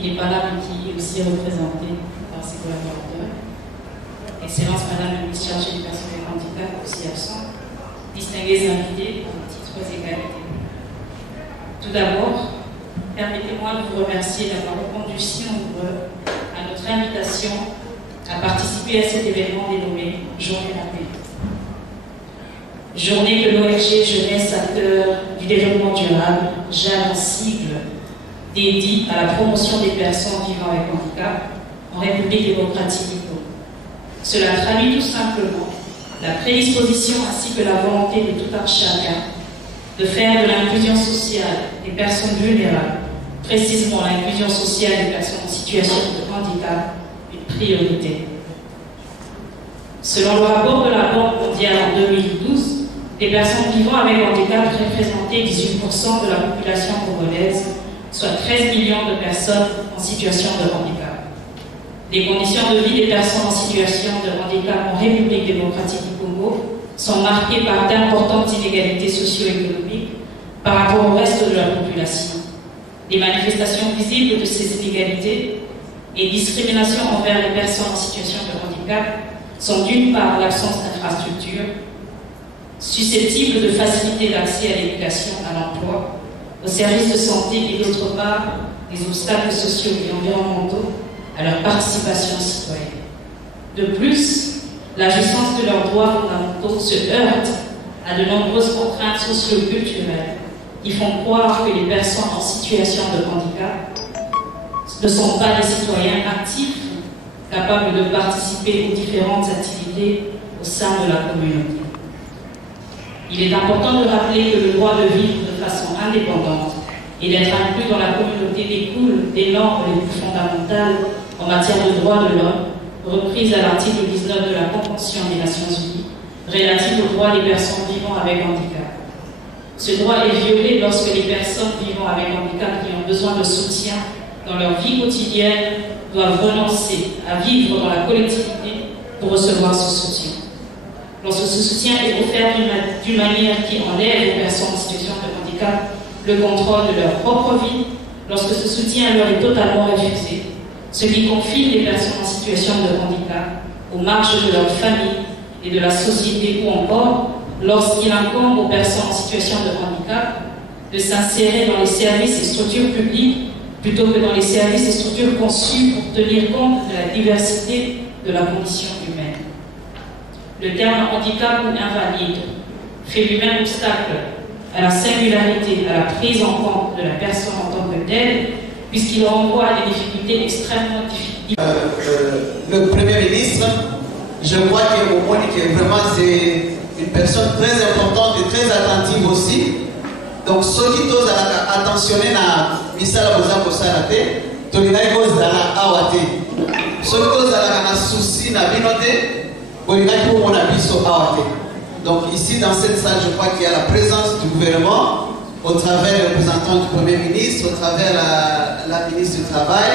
qui n'est pas là mais qui est aussi représenté par ses collaborateurs. Excellence Madame la ministre chargée des personnes avec handicap, aussi absente. Distingués invités pour titres égalité. Tout d'abord, permettez-moi de vous remercier d'avoir répondu si nombreux à notre invitation à participer à cet événement dénommé Journée de la paix. Journée que l'ONG Jeunesse Acteur du développement durable, JAD en sigle, dédie à la promotion des personnes vivant avec handicap en République démocratique du Congo. Cela traduit tout simplement la prédisposition ainsi que la volonté de tout un chacun de faire de l'inclusion sociale des personnes vulnérables, précisément l'inclusion sociale des personnes en situation de handicap, une priorité. Selon le rapport de la Banque mondiale en 2012, les personnes vivant avec handicap représentaient 18% de la population congolaise, soit 13 millions de personnes en situation de handicap. Les conditions de vie des personnes en situation de handicap en République démocratique du Congo sont marquées par d'importantes inégalités socio-économiques par rapport au reste de la population. Les manifestations visibles de ces inégalités et discriminations envers les personnes en situation de handicap sont d'une part l'absence d'infrastructures susceptibles de faciliter l'accès à l'éducation, à l'emploi, aux services de santé et d'autre part les obstacles sociaux et environnementaux à leur participation citoyenne. De plus, la jouissance de leurs droits fondamentaux se heurte à de nombreuses contraintes socio-culturelles qui font croire que les personnes en situation de handicap ne sont pas des citoyens actifs capables de participer aux différentes activités au sein de la communauté. Il est important de rappeler que le droit de vivre de façon indépendante et d'être inclus dans la communauté découle des normes les plus fondamentales en matière de droits de l'homme, reprises à l'article 19 de la Convention des Nations Unies, relative aux droits des personnes vivant avec handicap. Ce droit est violé lorsque les personnes vivant avec handicap qui ont besoin de soutien dans leur vie quotidienne doivent renoncer à vivre dans la collectivité pour recevoir ce soutien. Lorsque ce soutien est offert d'une manière qui enlève aux personnes en situation de handicap le contrôle de leur propre vie, lorsque ce soutien leur est totalement refusé, ce qui confine les personnes en situation de handicap aux marges de leur famille et de la société, ou encore lorsqu'il incombe aux personnes en situation de handicap de s'insérer dans les services et structures publiques plutôt que dans les services et structures conçues pour tenir compte de la diversité de la condition humaine. Le terme handicap ou invalide fait lui-même obstacle à la singularité, à la prise en compte de la personne en tant que telle, puisqu'il renvoie à des difficultés extrêmement difficiles. Le Premier ministre, je crois que vraiment c'est une personne très importante et très attentive aussi. Donc, ceux qui osent attentionner na misala boza kosala te, tolingai kozala awa te. Ceux qui osent na souci na bino te, bolingai pour mon abiso awa te. Donc, ici dans cette salle, je crois qu'il y a la présence du gouvernement, au travers des représentants du Premier ministre, au travers la ministre du Travail,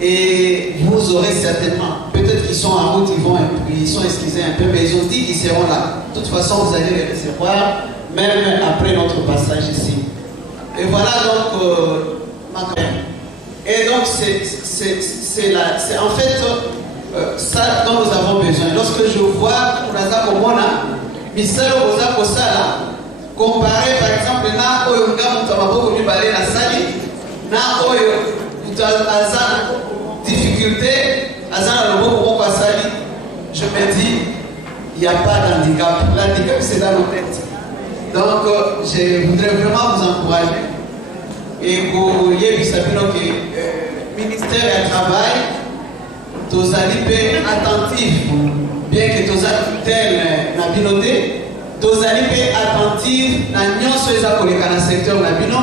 et vous aurez certainement, peut-être qu'ils sont en route, ils sont excusés un peu, mais ils ont dit qu'ils seront là. De toute façon, vous allez les recevoir, même après notre passage ici. Et voilà donc ma campagne. Et donc, c'est en fait ça dont nous avons besoin. Lorsque je vois Raza Komona, Misalo Rosa Kosala, comparé par exemple na Oyo Mutamaboko Nibale na Sali, na Oyo Azan difficulté, Azan Loboko Moko Sali, je me dis, il n'y a pas d'handicap. L'handicap, c'est dans nos têtes. Donc, je voudrais vraiment vous encourager et vous voyez que le ministère du Travail, tous allez attentifs, bien que tous allez na binoté, tous allez attentifs na nyonso eza koleka na secteur na bino,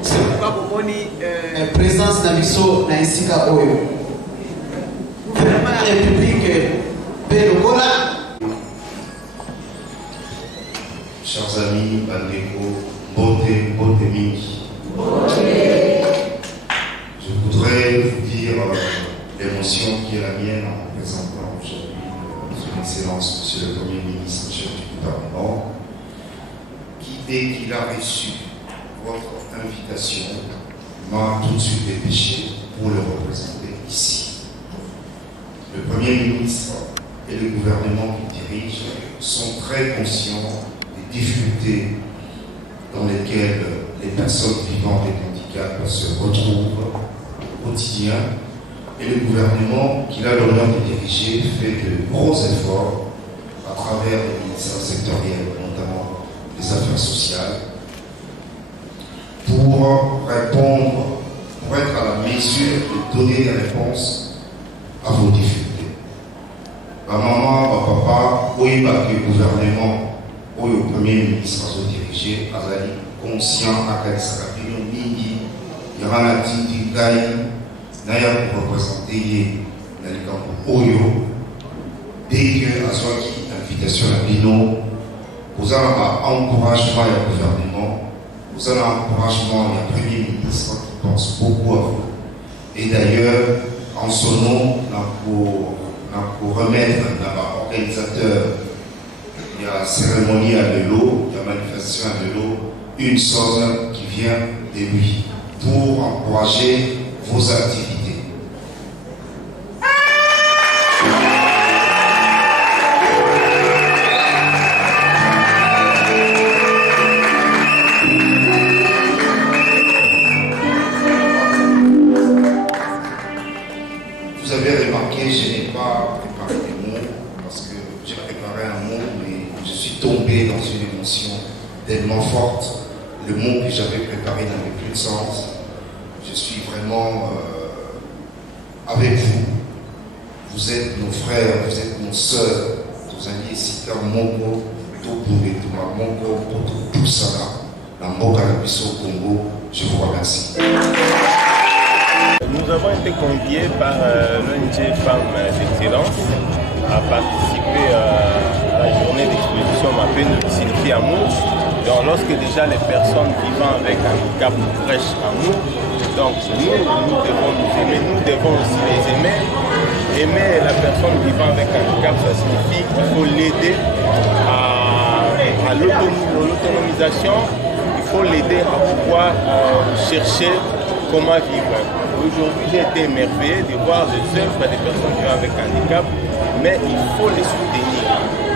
c'est pourquoi vous moni présence na biso na esika oyo. Vraiment la République Belogola. Chers amis, Bandeko, Bote Mingi. Je voudrais vous dire l'émotion qui est la mienne en présentant aujourd'hui Son Excellence, Monsieur le Premier ministre, chef du gouvernement, qui, dès qu'il a reçu votre invitation, m'a tout de suite dépêché pour le représenter ici. Le Premier ministre et le gouvernement qu'il dirige sont très conscients des difficultés dans lesquelles les personnes vivant avec handicap se retrouvent au quotidien, et le gouvernement qu'il a l'honneur de diriger fait de gros efforts à travers les ministères sectoriels, notamment les affaires sociales, pour répondre, pour être à la mesure de donner des réponses à vos difficultés. Ma maman, ma papa, oui, le gouvernement, oui, le Premier ministre a dirigé, Azali, conscient à Kaisakapino Mingi, Yaranati Dingai, Naya pour représenter Nalikampo Oyo, dès que Azwaki, invitation à Bino, vous avez un encouragement au gouvernement, vous avez un encouragement au Premier ministre qui pense beaucoup à vous. Et d'ailleurs, en son nom, pour remettre à l'organisateur, il y a cérémonie à Lelo, il y a manifestation à Lelo, une somme qui vient de lui pour encourager vos activités. Vous avez remarqué, je n'ai pas préparé des mots parce que j'ai préparé un mot, mais je suis tombé dans une émotion tellement forte. Le mot que j'avais préparé n'avait plus de sens. Je suis vraiment avec vous. Vous êtes nos frères, vous êtes nos sœurs. Vous alliez citer Mongo, Tobouré, Mongo, tout ça là. La Moka Labiso Congo. Je vous remercie. Nous avons été conviés par l'ONG Femmes d'Excellence à participer à la journée d'exposition MAPE qui signifie amour. Donc lorsque déjà les personnes vivant avec un handicap prêchent amour, donc nous devons nous aimer, nous devons aussi les aimer. Aimer la personne vivant avec un handicap, ça signifie qu'il faut l'aider à l'autonomisation, il faut l'aider à pouvoir chercher comment vivre. Aujourd'hui, j'ai été émerveillé de voir les œuvres des personnes vivant avec un handicap, mais il faut les soutenir.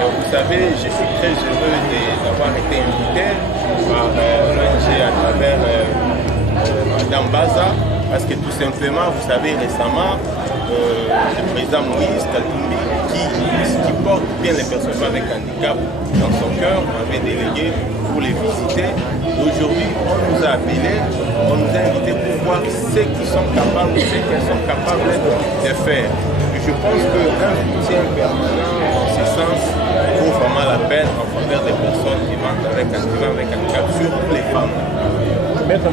Vous savez, je suis très heureux d'avoir été invité par l'ONG à travers Madame Baza, parce que tout simplement, vous savez, récemment, le président Moïse Katumbi, qui porte bien les personnes avec handicap dans son cœur, m'avait délégué pour les visiter. Aujourd'hui, on nous a appelés, on nous a invités pour voir ce qu'ils sont capables, ce qu'elles sont capables de faire. Et je pense qu'un soutien permanent dans ce sens vaut vraiment la peine en faveur des personnes vivant avec un handicap, surtout les femmes. Merci.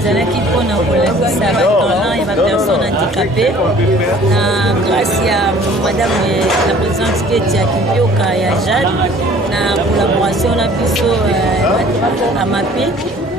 ezalaki mpona kolakisa batalent ya bapersone handicapé na grâce ya madame la présidente Keti ya Kimpioka ya Jade na collaboration na biso AMAPI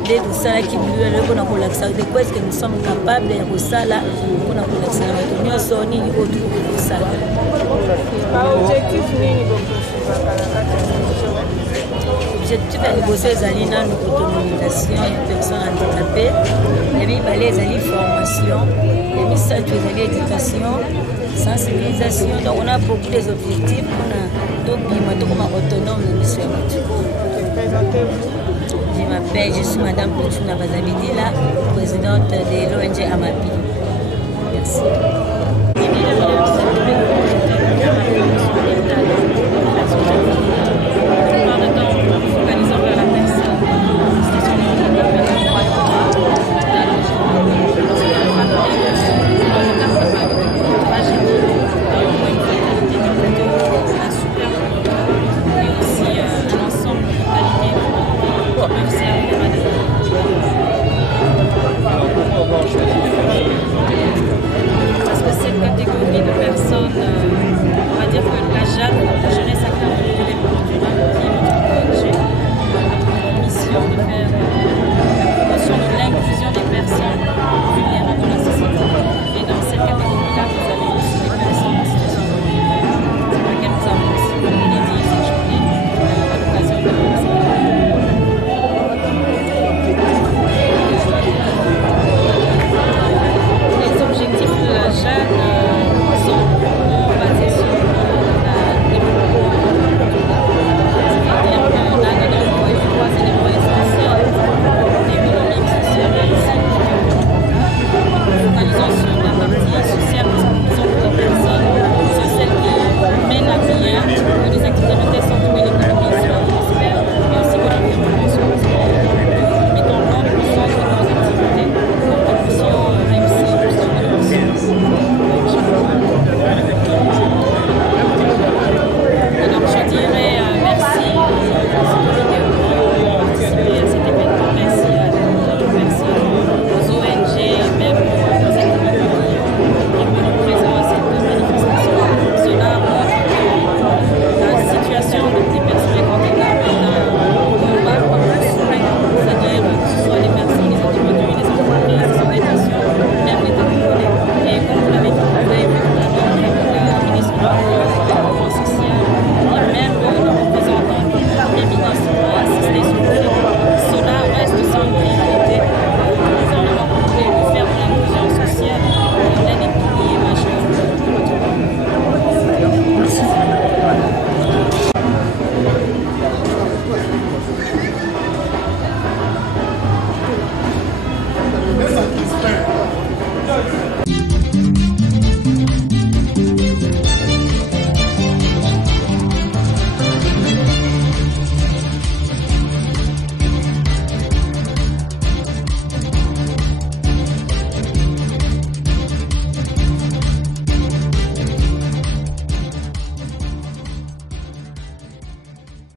nde tosalaki bilolo mpona kolakisa de quoi est-ce que nous sommes capables ya kosala mpona kolakisa na bato nyonso nini oyo tokoki kosala. L'objectif ya liboso ezali nanu autonomisation ya personne handicapée, ya mibale ezali formation, ya misato ezali éducation, sensibilisation. Donc on a beaucoup des objectifs mpona tobima tokoma autonome na miso ya bato. Je suis Madame Poutchouna Bazabidila, présidente de l'ONG AMAPI. Merci.